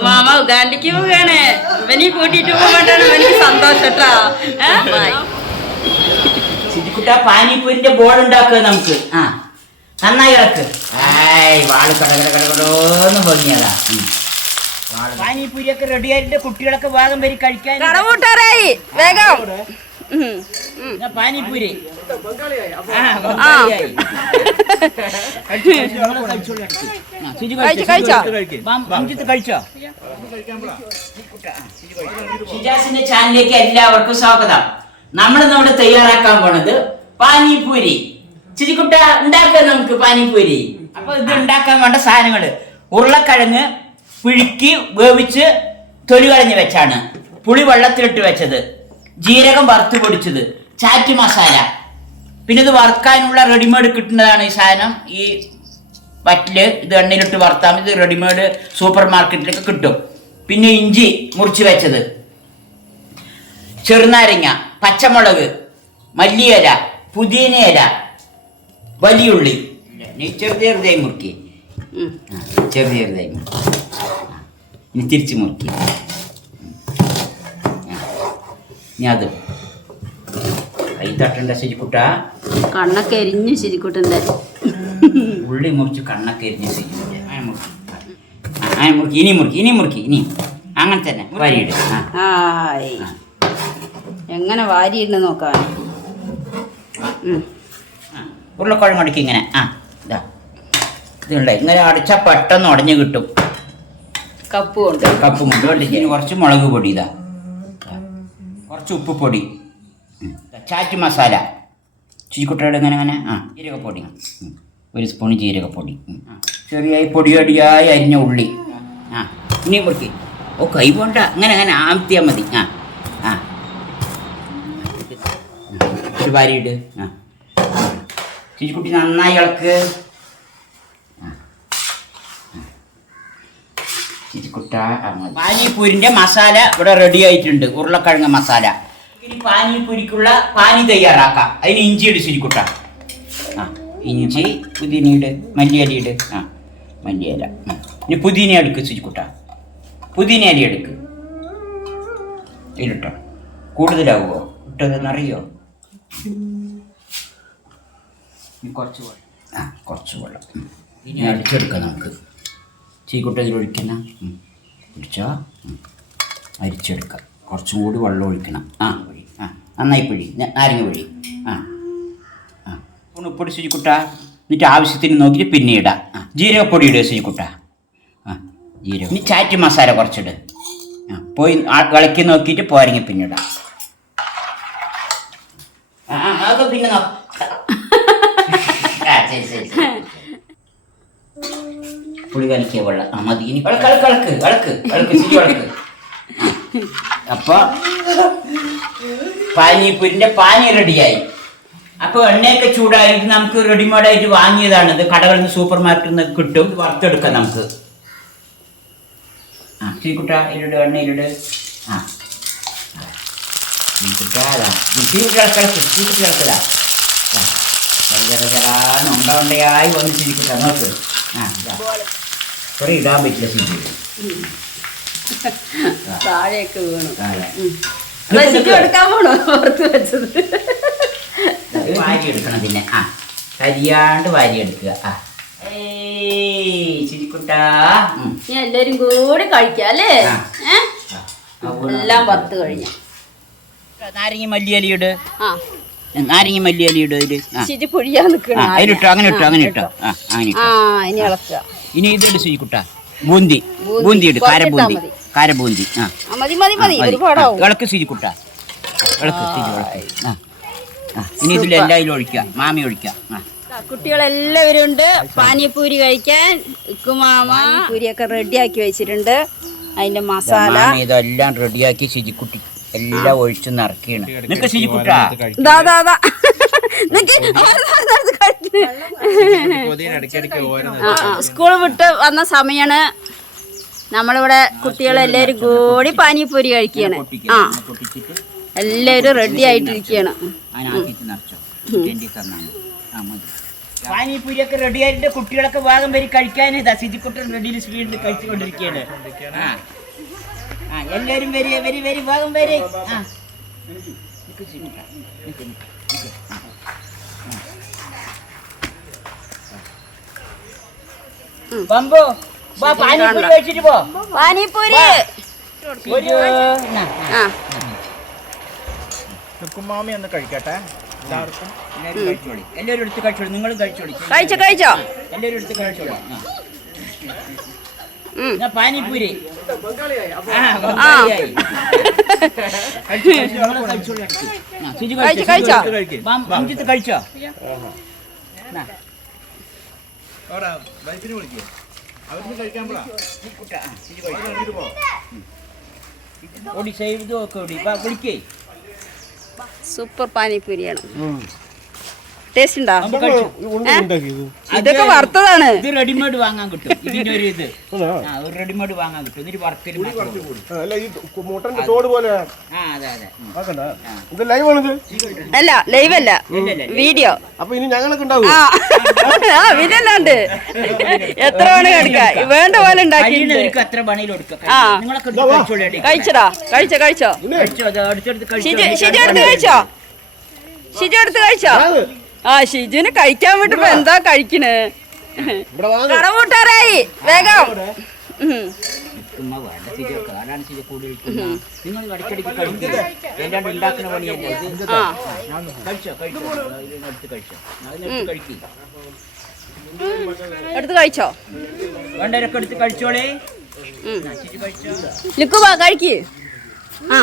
Mama ഉഗാണ്ടിക്ക് പോവാണ് ഇവനീ കൂട്ടിട്ട് പോകണ്ടാണ് എനിക്ക് സന്തോഷട്ടാ ചിരിക്കുട്ട പാനിപ്പൂരിന്റെ ബോൾ ഉണ്ടാക്കുക നമുക്ക്. ആ. നന്നായി ഇളക്ക്. ആയ് വാൾ കടകട കടകടോന്ന് ഭംഗിയതാ പാനിപ്പൂരിയൊക്കെ റെഡിയായിട്ട് കുട്ടികളൊക്കെ വേഗം വരി കഴിക്കാൻ. കടമൂട്ടാറായി വേഗം. പാനിപ്പൂരി. കഴിച്ചോ, കഴിച്ചോ, നമ്മൾ കഴിച്ചോളൂ ഇടയ്ക്ക്. ആ, സിജു കഴിച്ചോ, കഴിച്ചോ, കഴിച്ചോ? സിജു. ബാം, അംജിത്ത് കഴിച്ചോ ഷിജാസിന്റെ ചാനലിലേക്ക് എല്ലാവർക്കും സ്വാഗതം നമ്മൾ നമ്മുടെ തയ്യാറാക്കാൻ പോണത് പാനിപൂരി ചിരിക്കുട്ട ഉണ്ടാക്കാം നമുക്ക് പാനിപൂരി അപ്പൊ ഇത് ഉണ്ടാക്കാൻ വേണ്ട സാധനങ്ങൾ ഉരുളക്കിഴങ്ങ് പിഴുക്കി വേവിച്ച് തൊലി കളഞ്ഞ് വെച്ചാണ് പുളി വെള്ളത്തിലിട്ട് വെച്ചത് ജീരകം വറുത്ത് പൊടിച്ചത്. ചാറ്റ് മസാല. പിന്നെ ഇത് വറുക്കാനുള്ള റെഡിമെയ്ഡ് കിട്ടുന്നതാണ് ഈ സാധനം. ഈ വറ്റിൽ ഇത് എണ്ണയിലിട്ട് വറുത്താൽ ഇത് റെഡിമെയ്ഡ് സൂപ്പർ മാർക്കറ്റിലൊക്കെ കിട്ടും. പിന്നെ ഇഞ്ചി മുറിച്ച് വെച്ചത്. ചെറുനാരങ്ങ പച്ചമുളക് മല്ലിയില പുതിനയില വലിയുള്ളി. നീ ചെറു ചെറുതായി മുറുക്കി. ചെറുതായി മുറുക്കി. ഇനി തിരിച്ച് മുറുക്കി. ഇനി അത് കൈ തട്ടണ്ട ശരിക്കുട്ട. കണ്ണൊക്കെ എരിഞ്ഞു ശരിക്കൂട്ടന്റെ ഉള്ളി മുറിച്ച് കണ്ണൊക്കെ എരിഞ്ഞ് ശരിക്കുട്ട ആ മുറുക്കി. ഇനി മുറുക്കി. ഇനി മുറുക്കി. ഇനി. അങ്ങനെ തന്നെ. വരിയിട്. എങ്ങനെ വാരിയിടുന്ന നോക്കാം. ഉം. ഉരുളക്കിഴങ്ങ് അടക്കി ഇങ്ങനെ. ആ. ഇതാ. ഇതുണ്ട്. ഇങ്ങനെ അടിച്ചാൽ പെട്ടെന്ന് ഉടഞ്ഞു കിട്ടും. കപ്പ് കൊണ്ട് കപ്പ് കൊണ്ട്? ഇനി കുറച്ച് മുളക് പൊടി ഇതാ. കുറച്ച് ഉപ്പ് പൊടി ചാറ്റ് മസാല. ചീക്കുട്ടയുടെ ഇങ്ങനെ അങ്ങനെ ആ ജീരകപ്പൊടി. ഒരു സ്പൂൺ ജീരകപ്പൊടി. ചെറിയായി പൊടിയടിയായി അരിഞ്ഞ ഉള്ളി. ആ ഇനി പൊടി ഓ കൈ പോണ്ട അങ്ങനെ അങ്ങനെ ആമത്തിയാൽ മതി. ആ ആ. ഒരു ഭാര്യയുണ്ട് ആ. ചീക്കുട്ടി നന്നായി ഇളക്ക്. പാനിപ്പൂരിന്റെ മസാല ഇവിടെ റെഡി ആയിട്ടുണ്ട്. ഉരുളക്കിഴങ്ങ് മസാല. ഇനി പാനിപ്പൂരിക്കുള്ള പാനി തയ്യാറാക്കാം. അതിന് ഇഞ്ചി ഇട് ചിരിക്കുട്ട ആ ഇഞ്ചി പുതിനയുടെ മല്ലിയില ഇട്. ആ മല്ലിയല. ഇനി പുതിന എടുക്ക് ചിരിക്കുട്ട പുതിന അലി എടുക്ക്. ഇതിലിട്ടോ കൂടുതലാവുമോ ഇട്ടതെന്നറിയോ കുറച്ച് വെള്ളം. ആ കുറച്ച് വെള്ളം. ഇനി അടിച്ചെടുക്കാം നമുക്ക്. ചീക്കുട്ട ഇതിൽ ഒഴിക്കുന്ന ഒഴിച്ചോ. അരിച്ചെടുക്കാം. കുറച്ചും കൂടി വെള്ളം ഒഴിക്കണം. ആ ഒഴി ആ നന്നായി പിഴി നാരങ്ങ പിഴി ആ ആ. ഉപ്പൊടി ശുചിക്കുട്ട എന്നിട്ട് ആവശ്യത്തിന് നോക്കിയിട്ട് പിന്നെ ഇടാം. ആ ജീരകപ്പൊടി ഇടുക ശുചിക്കുട്ട ആ ജീരക ഇനി ചാറ്റ് മസാല കുറച്ചിട്. ആ പോയി വിളക്കി നോക്കിയിട്ട് പോരെങ്കിൽ പിന്നെ ഇടാം. ആ അതൊക്കെ പിന്നെ നോക്കാം. ആ ശരി ശരി. പുളി കലക്കിയ വെള്ളം. ആ മതി. ഇനി ഇളക്ക് ഇളക്ക് ഇളക്ക് ശരി ഇളക്ക് അപ്പൊ പാനിപ്പൂരിന്റെ പാനി റെഡിയായി. അപ്പൊ എണ്ണയൊക്കെ ചൂടായിട്ട് നമുക്ക് റെഡിമേഡായിട്ട് വാങ്ങിയതാണ്. ഇത് കടകളിൽ നിന്ന് സൂപ്പർ മാർക്കറ്റിൽ നിന്ന് കിട്ടും. വറുത്തെടുക്കാം നമുക്ക്. ആ ചീക്കുട്ട ഇരുട് എണ്ണയിലിട് ആ. ചീക്കുട്ട അതാ ചീക്കുട്ടി ഇളക്കിളക്ക് ചീക്കുട്ടി ഉണ്ടയായി വന്ന് ചിരിക്കട്ടെ നോക്ക് ആ കുറെ ഇടാൻ പറ്റില്ല സിജി. താഴെയൊക്കെ വീണു. റെസിപ്പി എടുക്കാൻ പോണോ? പുറത്ത് വെച്ചത്. വാരി എടുക്കണം പിന്നെ. ആ. കരിയാണ്ട് വാരി എടുക്കുക. ആ. എല്ലാരും കൂടി കഴിക്കാം അല്ലേ. എല്ലാം പത്ത് കഴിഞ്ഞ. നാരങ്ങ മല്ലിയലിയുടെ ആ. നാരങ്ങ മല്ലിയലിയിട് അതിൽ ആ. ചിരി പൊഴിയാ അതിലിട്ടോ അങ്ങനെ ഇട്ടോ അങ്ങനെ ഇട്ടോ. ആ അങ്ങനെ ആ ഇട്ടോ ഇനി ഇളക്കുക. ഇനി ഇതിട് ചിരിക്കുട്ട ബൂന്തി. ബൂന്തി. ഇട്ട് കാരബൂന്തി. കാരബൂന്തി ആ. മതി മതി മതി. ഒരുപാടാവും. ആ, ഇളക്ക് സിരിക്കുട്ട ഇളക്ക് സിരി ഇളക്ക്. ആ ആ. ഇനി ഇതിൽ എല്ലാവരും ഒഴിക്കുക. മാമി ഒഴിക്കുക. ആ. കുട്ടികളെല്ലാവരും ഉണ്ട്. പാനിപ്പൂരി കഴിക്കാൻ. ഉക്കുമാമ പൂരിയൊക്കെ റെഡിയാക്കി വെച്ചിട്ടുണ്ട്. അതിന്റെ മസാല. മാമി ഇതെല്ലാം റെഡിയാക്കി ശിജിക്കുട്ടി എല്ലാം ഒഴിച്ചു നിറക്കിയാണ് നിനക്ക് ശരിക്കുട്ടാ. സ്കൂൾ വിട്ട് വന്ന സമയാണ് നമ്മളിവിടെ കുട്ടികളെല്ലാരും കൂടി പാനിപ്പൂരി കഴിക്കുകയാണ്. ആ. എല്ലാരും എല്ലാവരും റെഡി ആയിട്ടിരിക്കുകയാണ്. പാനിപ്പൂരിയൊക്കെ റെഡി ആയിട്ട് കുട്ടികളൊക്കെ വേഗം വരി കഴിക്കാൻ സിജിക്കുട്ടൻ റെഡിയിൽ സ്പീഡിൽ കഴിച്ചുകൊണ്ടിരിക്കുകയാണ്. ആ എല്ലാവരും വരി വരി വരി വേഗം വരി. ആ. ബമ്പു വാ പാനിപ്പൂരി കഴിച്ചിട്ട് പോ. പാനിപ്പൂരി. ലുക്കുമാമി ഒന്ന് കഴിക്കട്ടെ. എല്ലാവർക്കും. എല്ലാവരും എടുത്ത് കഴിച്ചോളൂ. നിങ്ങളും കഴിച്ചോളൂ. കഴിച്ചോ കഴിച്ചോ. എല്ലാവരും എടുത്ത് കഴിച്ചോളി. ബംഗാളിയായി. കഴിച്ചു, കഴിച്ചു, സൂപ്പർ പാനിപ്പൂരിയാണ്. ടേസ്റ്റ് ഉണ്ടോ? ഇതൊക്കെ വറുത്തതാണ്. ഇത് റെഡിമെയ്ഡ് വാങ്ങാൻ കിട്ടും. ഇതിന്റെ ഒരു ഇത് ആ ഒരു റെഡിമെയ്ഡ് വാങ്ങാൻ കിട്ടും. ഇതിന് വർക്കൽ അല്ല ലൈവ് അല്ല. വീഡിയോ അപ്പൊ ഇനി ഞങ്ങളൊക്കെ ആ. പിന്നല്ലാണ്ട് എത്ര വേണം കഴിക്കാം വേണ്ട പോലെ ഉണ്ടാക്കി. കഴിച്ചടാ കഴിച്ചോ കഴിച്ചോ? ഷിജു എടുത്ത് കഴിച്ചോ? ഷിജു എടുത്ത് കഴിച്ചോ? ആ ഷിജുവിന് കഴിക്കാൻ വിട്ടപ്പോ എന്താ കഴിക്കണേ? കടമൂട്ടാറായി വേഗം. കഴിക്കുന്നത്? എല്ലാണ്ട് ഉണ്ടാക്കുന്ന പണിയല്ലേ ഇത് കഴിച്ചോ? കഴിച്ചോ? അതിനടുത്ത് കഴിച്ചോ? അതിനടുത്ത് കഴിക്കി. എടുത്ത് കഴിച്ചോ? വേണ്ടവരൊക്കെ എടുത്ത് കഴിച്ചോളേ. കഴിക്ക്. ആ.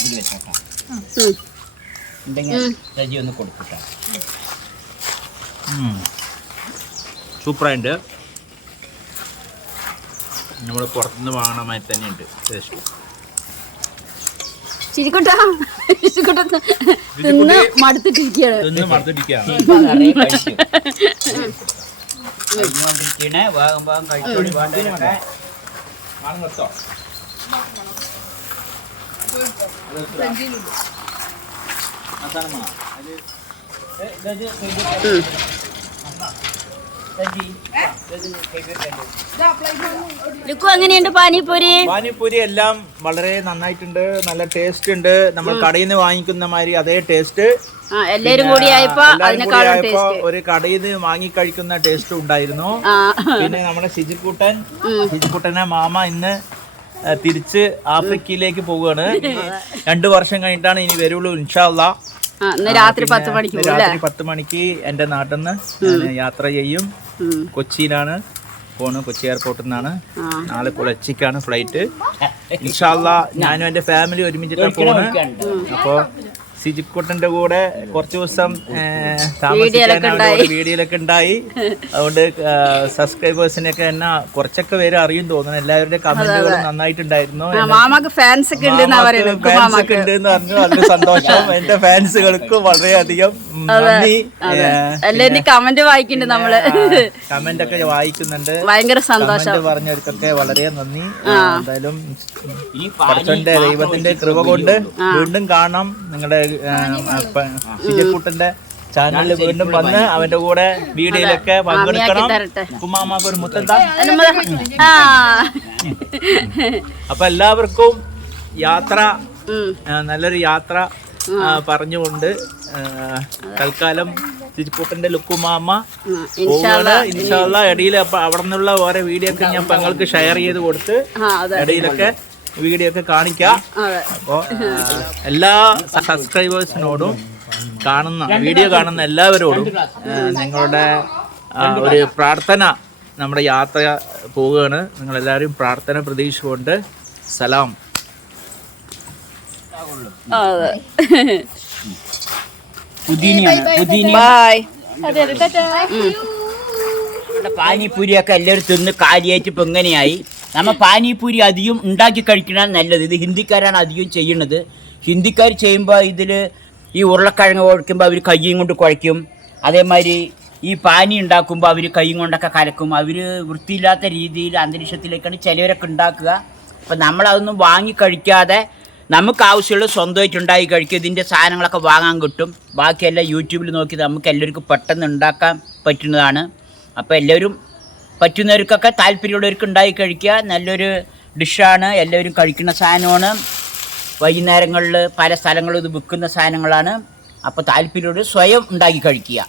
ഇതിൽ വെച്ചോട്ടാ രജി ഒന്ന് കൊടുക്കട്ടെ. സൂപ്പറായിട്ട് നമ്മൾ പുറത്തുനിന്ന് വാങ്ങണ മാതിരി തന്നെയുണ്ട്. ടേസ്റ്റ് ചിരിക്കുട്ടാ. ചിരിക്കുട്ട. തിന്ന് മടുത്തിട്ടിരിക്കുകയാണ്. വേഗം വേഗം കഴിച്ചോളി വേണ്ടവരൊക്കെ. ലിക്കു എങ്ങനെയുണ്ട് പാനിപ്പൂരി? പാനിപ്പൂരി എല്ലാം വളരെ നന്നായിട്ടുണ്ട്. നല്ല ടേസ്റ്റ് ഉണ്ട്. നമ്മൾ കടയിൽ നിന്ന് വാങ്ങിക്കുന്ന മാതിരി അതേ ടേസ്റ്റ് എല്ലാരും കൂടി ആയപ്പോ ഒരു കടയിൽ നിന്ന് വാങ്ങി കഴിക്കുന്ന ടേസ്റ്റ് ഉണ്ടായിരുന്നു. പിന്നെ നമ്മുടെ ശിജിക്കുട്ടൻ ശിജിക്കുട്ടനെ മാമ ഇന്ന് തിരിച്ച് ആഫ്രിക്കയിലേക്ക് പോവുകയാണ്. രണ്ടു വർഷം കഴിഞ്ഞിട്ടാണ് ഇനി വരുള്ളൂ ഇൻഷാല്ല രാത്രി പത്ത് മണിക്ക് എന്റെ രാത്രി പത്ത് മണിക്ക് എന്റെ നാട്ടിൽ നിന്ന് യാത്ര ചെയ്യും. കൊച്ചിയിലാണ് പോണ് കൊച്ചി എയർപോർട്ടിൽ നിന്നാണ്. നാളെ പുലർച്ചയ്ക്കാണ് ഫ്ലൈറ്റ്. ഇൻഷാല്ല ഞാനും എന്റെ ഫാമിലി ഒരുമിച്ചിട്ടാണ് പോണ്. അപ്പോൾ സിജിക്കുട്ടന്റെ കൂടെ കുറച്ച് ദിവസം ഏഹ്, താമസിക്കാൻ വീഡിയോയിലൊക്കെ ഉണ്ടായി. അതുകൊണ്ട് സബ്സ്ക്രൈബേഴ്സിനൊക്കെ എന്നെ കുറച്ചൊക്കെ പേര് അറിയും തോന്നുന്നു. എല്ലാവരുടെ കമന്റുകളും നന്നായിട്ടുണ്ടായിരുന്നു. മാമാക്ക് ഫാൻസ് ഒക്കെ ഉണ്ട് എന്നാ പറഞ്ഞു വളരെ സന്തോഷം. എന്റെ ഫാൻസുകൾക്ക് വളരെയധികം നന്ദി. കമന്റ് വായിക്കുന്നുണ്ട് നമ്മൾ. കമന്റ് ഒക്കെ വായിക്കുന്നുണ്ട്. ഭയങ്കര സന്തോഷം. പറഞ്ഞവർക്കൊക്കെ വളരെ നന്ദി. എന്തായാലും ദൈവത്തിന്റെ കൃപ കൊണ്ട് വീണ്ടും കാണാം. നിങ്ങളുടെ സിജക്കുട്ടന്റെ ചാനലിൽ വീണ്ടും വന്ന് അവന്റെ കൂടെ വീഡിയോയിലൊക്കെ പങ്കെടുക്കണം. കുമ്മാമാക്ക് ഒരു മുത്തെന്താ അപ്പൊ എല്ലാവർക്കും യാത്ര നല്ലൊരു യാത്ര പറഞ്ഞുകൊണ്ട് തൽക്കാലം തിരുപ്പൂട്ടന്റെ ലുക്കുമാമ ഉം. ഇൻഷാല്ല ഇടയിൽ അപ്പൊ അവിടെ നിന്നുള്ള ഓരോ വീഡിയോ ഒക്കെ ഞാൻ പങ്ങൾക്ക് ഷെയർ ചെയ്ത് കൊടുത്ത് ഇടയിലൊക്കെ വീഡിയോ ഒക്കെ കാണിക്കാം അപ്പോൾ എല്ലാ സബ്സ്ക്രൈബേഴ്സിനോടും കാണുന്ന വീഡിയോ കാണുന്ന എല്ലാവരോടും നിങ്ങളുടെ ഒരു പ്രാർത്ഥന നമ്മുടെ യാത്ര പോവുകയാണ്. നിങ്ങളെല്ലാവരും പ്രാർത്ഥന പ്രതീക്ഷ കൊണ്ട് സലാം പാനിപ്പൂരിയൊക്കെ എല്ലാവരും തിന്ന് കാര്യമായിട്ട് ഇപ്പം എങ്ങനെയായി നമ്മ പാനിപ്പൂരി അധികം ഉണ്ടാക്കി കഴിക്കണ നല്ലത്. ഇത് ഹിന്ദിക്കാരാണ് അധികം ചെയ്യുന്നത് ഹിന്ദിക്കാർ ചെയ്യുമ്പോൾ ഇതിൽ ഈ ഉരുളക്കിഴങ്ങ് കുഴക്കുമ്പോൾ അവർ കയ്യും കൊണ്ട് കുഴയ്ക്കും. അതേമാതിരി ഈ പാനി ഉണ്ടാക്കുമ്പോൾ അവർ കൈയും കൊണ്ടൊക്കെ കലക്കും. അവർ വൃത്തിയില്ലാത്ത രീതിയിൽ അന്തരീക്ഷത്തിലേക്കാണ് ചിലവരൊക്കെ ഉണ്ടാക്കുക. അപ്പം നമ്മളതൊന്നും വാങ്ങി കഴിക്കാതെ നമുക്ക് ആവശ്യമുള്ള സ്വന്തമായിട്ട് ഉണ്ടാക്കി കഴിക്കും. ഇതിന്റെ സാധനങ്ങളൊക്കെ വാങ്ങാൻ കിട്ടും. ബാക്കിയെല്ലാം യൂട്യൂബിൽ നോക്കി നമുക്ക് എല്ലാവർക്കും പെട്ടെന്ന് ഉണ്ടാക്കാൻ പറ്റുന്നതാണ്. അപ്പോൾ എല്ലാവരും പറ്റുന്നവർക്കൊക്കെ താല്പര്യമുള്ളവർക്ക് ഉണ്ടാക്കി കഴിക്കുക. നല്ലൊരു ഡിഷാണ്. എല്ലാവരും കഴിക്കുന്ന സാധനമാണ്. വൈകുന്നേരങ്ങളിൽ പല സ്ഥലങ്ങളും ഇത് വിൽക്കുന്ന സാധനങ്ങളാണ്. അപ്പോൾ താല്പര്യമുള്ളവർ സ്വയം ഉണ്ടാക്കി കഴിക്കുക.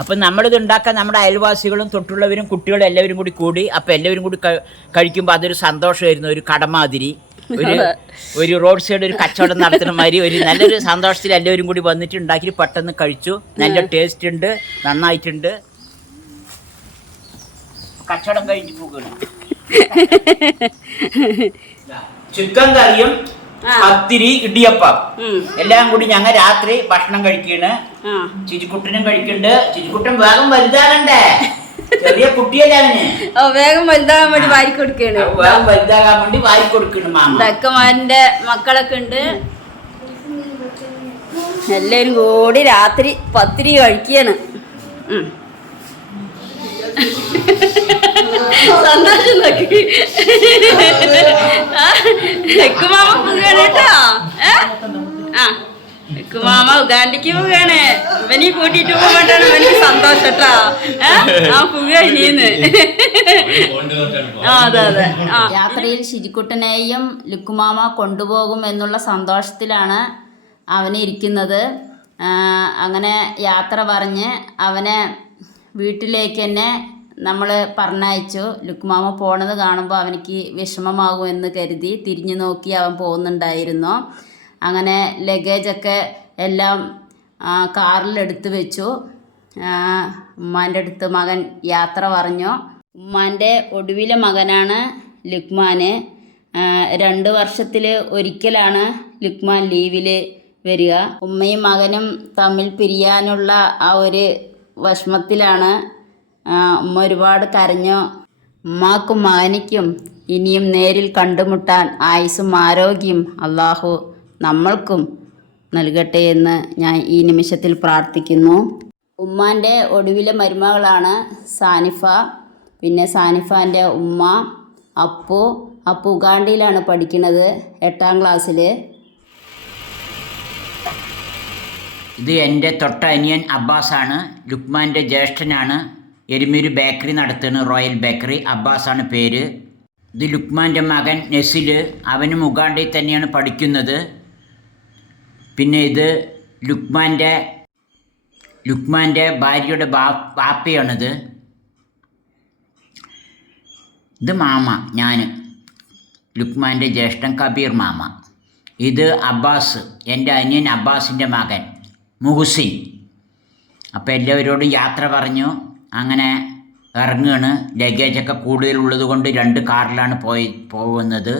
അപ്പം നമ്മളിത് ഉണ്ടാക്കാൻ നമ്മുടെ അയൽവാസികളും തൊട്ടുള്ളവരും കുട്ടികളും എല്ലാവരും കൂടി കൂടി അപ്പോൾ എല്ലാവരും കൂടി കഴിക്കുമ്പോൾ അതൊരു സന്തോഷമായിരുന്നു. ഒരു കടമാതിരി. ഒരു ഒരു റോഡ് സൈഡ് ഒരു കച്ചവടം നടത്തുന്ന മാതിരി ഒരു നല്ലൊരു സന്തോഷത്തിൽ എല്ലാവരും കൂടി വന്നിട്ട് ഉണ്ടാക്കി പെട്ടെന്ന് കഴിച്ചു. നല്ല ടേസ്റ്റ് ഉണ്ട്. നന്നായിട്ടുണ്ട്. കച്ചവടം കഴിഞ്ഞ് പോകുന്നു ചിക്കൻ കറിയും. പത്തിരി ഇടിയപ്പം. എല്ലാം കൂടി ഞങ്ങൾ രാത്രി ഭക്ഷണം കഴിക്കാണ് ചിരിക്കുട്ടനും കഴിക്കുന്നുണ്ട്. ചിരിക്കുട്ടൻ വേഗം വലുതാകണ്ടേ? ചെറിയ കുട്ടിയല്ലേ അവന്. വേഗം വലുതാകാൻ വേണ്ടി വാരി കൊടുക്കാണ് വേഗം വലുതാകാൻ വേണ്ടി വാരി കൊടുക്കണ് മാമ. ദക്കമാരന്റെ മക്കളൊക്കെ ഉണ്ട്. എല്ലാരും കൂടി രാത്രി പത്തിരി കഴിക്കാണ് ഉം. സന്തോഷം നോക്കി തെക്കുമാമ പോവുകയാണ് കേട്ടോ. ആ തെക്കുമാമ ഉഗാണ്ടിക്ക് പോവുകയാണ്. ഇവനീ കൂട്ടിട്ട് പോകണ്ടാണ് ഇവനിക്ക് സന്തോഷം കേട്ടോ? ആ പോവുക ഇനിന്ന് ആ അതെ അതെ. യാത്രയിൽ ശിരിക്കുട്ടനെയും ലുക്കുമാമ കൊണ്ടുപോകും എന്നുള്ള സന്തോഷത്തിലാണ് അവനെ ഇരിക്കുന്നത്. അങ്ങനെ യാത്ര പറഞ്ഞ് അവനെ വീട്ടിലേക്ക് തന്നെ നമ്മൾ പറഞ്ഞയച്ചു ലുക്കുമാമ പോണത് കാണുമ്പോൾ അവനിക്ക് വിഷമമാകുമെന്ന് കരുതി തിരിഞ്ഞു നോക്കി അവൻ പോകുന്നുണ്ടായിരുന്നു. അങ്ങനെ ലഗേജൊക്കെ എല്ലാം കാറിലെടുത്ത് വെച്ചു. ഉമ്മാന്റെ അടുത്ത് മകൻ യാത്ര പറഞ്ഞു. ഉമ്മാന്റെ ഒടുവിലെ മകനാണ് ലുക്മാന് രണ്ട് വർഷത്തിൽ ഒരിക്കലാണ് ലുക്മാൻ ലീവിൽ വരിക. ഉമ്മയും മകനും തമ്മിൽ പിരിയാനുള്ള ആ ഒരു വിഷമത്തിലാണ് ഉമ്മ ഒരുപാട് കരഞ്ഞു ഉമ്മാക്കും മാനിക്കും ഇനിയും നേരിൽ കണ്ടുമുട്ടാൻ ആയുസും ആരോഗ്യം അള്ളാഹു നമ്മൾക്കും നൽകട്ടെ എന്ന് ഞാൻ ഈ നിമിഷത്തിൽ പ്രാർത്ഥിക്കുന്നു. ഉമ്മാന്റെ ഒടുവിലെ മരുമകളാണ് സാനിഫ. പിന്നെ സാനിഫാന്റെ ഉമ്മ അപ്പു. അപ്പു ഉഗാണ്ടിയിലാണ് പഠിക്കുന്നത് എട്ടാം ക്ലാസ്സിൽ ഇത് എന്റെ തൊട്ട അനിയൻ അബ്ബാസാണ് ലുക്മാന്റെ ജ്യേഷ്ഠനാണ്. എരുമൂര് ബേക്കറി നടത്തുന്ന റോയൽ ബേക്കറി അബ്ബാസാണ് പേര്. ഇത് ലുക്മാന്റെ മകൻ നസിൽ. അവനും ഉഗാണ്ടയിൽ തന്നെയാണ് പഠിക്കുന്നത്. പിന്നെ ഇത് ലുക്മാന്റെ ലുക്മാന്റെ ഭാര്യയുടെ ബാ ബാപ്പയാണിത് ഇത് മാമ ഞാൻ ലുക്മാന്റെ ജ്യേഷ്ഠൻ കബീർ മാമ. ഇത് അബ്ബാസ് എന്റെ അനിയൻ അബ്ബാസിന്റെ മകൻ മുഹുസിൻ. അപ്പോൾ എല്ലാവരോടും യാത്ര പറഞ്ഞു. അങ്ങനെ ഇറങ്ങുകയാണ് ലഗേജൊക്കെ കൂടുതലുള്ളത് കൊണ്ട് രണ്ട് കാറിലാണ് പോയി പോകുന്നത്.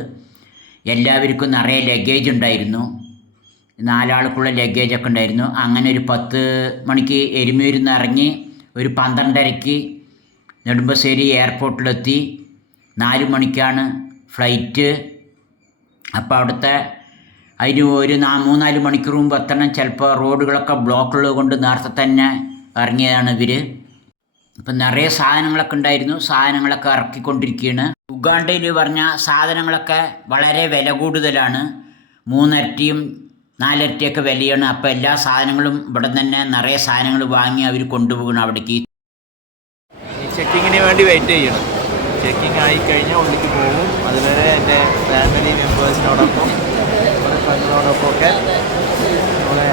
എല്ലാവർക്കും നിറയെ ലഗേജ് ഉണ്ടായിരുന്നു. നാലാൾക്കുള്ള ലഗേജൊക്കെ ഉണ്ടായിരുന്നു. അങ്ങനെ ഒരു പത്ത് മണിക്ക് എരുമൂരിൽ നിന്ന് ഇറങ്ങി ഒരു പന്ത്രണ്ടരയ്ക്ക് നെടുമ്പശ്ശേരി എയർപോർട്ടിലെത്തി. നാല് മണിക്കാണ് ഫ്ലൈറ്റ്. അപ്പോൾ അവിടുത്തെ അതിന് ഒരു നാ മൂന്നാൽ മണിക്കൂർ മുമ്പ് എത്തണം. ചിലപ്പോൾ റോഡുകളൊക്കെ ബ്ലോക്കുള്ളത് കൊണ്ട് നേരത്തെ തന്നെ ഇറങ്ങിയതാണ് ഇവർ അപ്പം നിറയെ സാധനങ്ങളൊക്കെ ഉണ്ടായിരുന്നു. സാധനങ്ങളൊക്കെ ഇറക്കിക്കൊണ്ടിരിക്കുകയാണ്. ഉഗാണ്ടയിൽ പറഞ്ഞ സാധനങ്ങളൊക്കെ വളരെ വില കൂടുതലാണ്. മൂന്നരട്ടിയും നാലരട്ടിയൊക്കെ വിലയാണ്. അപ്പോൾ എല്ലാ സാധനങ്ങളും ഇവിടെ തന്നെ നിറയെ സാധനങ്ങൾ വാങ്ങി അവർ കൊണ്ടുപോകണം അവിടേക്ക്. ചെക്കിങ്ങിന് വേണ്ടി വെയിറ്റ് ചെയ്യണം. ചെക്കിംഗ് ആയി കഴിഞ്ഞാൽ ഒന്നിക്ക് പോകും. അതുവരെ എന്റെ ഫാമിലി മെമ്പേഴ്സിനോടൊപ്പം നമ്മുടെ ഫ്രണ്ടിനോടൊപ്പം ഒക്കെ നമ്മളെ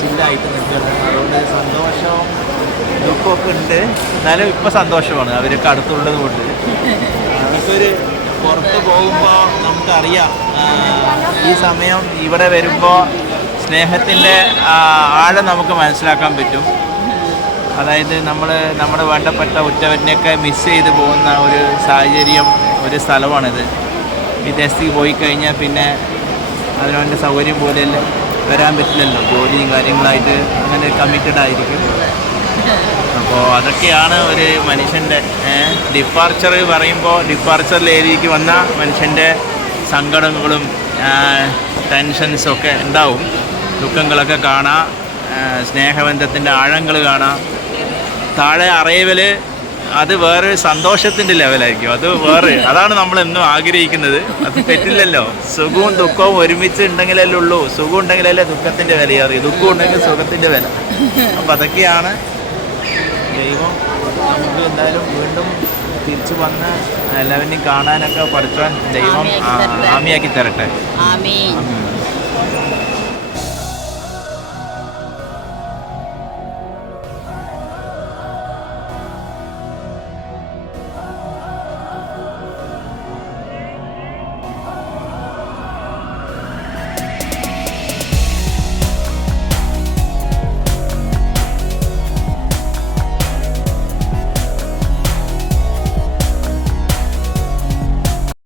ചില്ലായിട്ട് നിൽക്കണം അതുകൊണ്ട് സന്തോഷവും ദുഃഖമൊക്കെ ഉണ്ട്. എന്നാലും ഇപ്പൊ സന്തോഷമാണ്. അവരൊക്കെ അടുത്തുള്ളത് കൊണ്ട്. നമുക്കൊരു പുറത്ത് പോകുമ്പോൾ നമുക്കറിയാം. ഈ സമയം ഇവിടെ വരുമ്പോൾ സ്നേഹത്തിന്റെ ആഴം നമുക്ക് മനസ്സിലാക്കാൻ പറ്റും. അതായത് നമ്മൾ നമ്മുടെ വേണ്ടപ്പെട്ട ഉറ്റവരിനെയൊക്കെ മിസ് ചെയ്ത് പോകുന്ന ഒരു സാഹചര്യം ഒരു സ്ഥലമാണിത്. വിദേശത്തേക്ക് പോയി കഴിഞ്ഞാൽ പിന്നെ അതിനവന്റെ സൗകര്യം പോലെ വരാൻ പറ്റില്ലല്ലോ. ജോലിയും കാര്യങ്ങളായിട്ട് അങ്ങനെ കമ്മിറ്റഡ് ആയിരിക്കും. അപ്പോൾ അതൊക്കെയാണ് ഒരു മനുഷ്യന്റെ ഡിപ്പാർച്ചർ പറയുമ്പോൾ ഡിപ്പാർച്ചർ ഏരിയക്ക് വന്ന മനുഷ്യന്റെ സങ്കടങ്ങളും ടെൻഷൻസും ഒക്കെ ഉണ്ടാവും. ദുഃഖങ്ങളൊക്കെ കാണാം സ്നേഹബന്ധത്തിന്റെ ആഴങ്ങൾ കാണാം. താഴെ അറിയവൽ അത് വേറൊരു സന്തോഷത്തിന്റെ ലെവലായിരിക്കും. അത് വേറെ അതാണ് നമ്മൾ എന്നും ആഗ്രഹിക്കുന്നത്. അത് പറ്റില്ലല്ലോ സുഖവും ദുഃഖവും ഒരുമിച്ച് ഉണ്ടെങ്കിലല്ലേ ഉള്ളൂ. സുഖം ഉണ്ടെങ്കിലല്ലേ ദുഃഖത്തിന്റെ വിലയറിയൂ ദുഃഖം ഉണ്ടെങ്കിൽ സുഖത്തിന്റെ വില. അപ്പം അതൊക്കെയാണ് ദൈവം നമുക്ക് എന്തായാലും വീണ്ടും തിരിച്ചു വന്ന് എല്ലാവരെയും കാണാനൊക്കെ പഠിച്ചാൽ ദൈവം ആമിയാക്കി തരട്ടെ. ആമീൻ.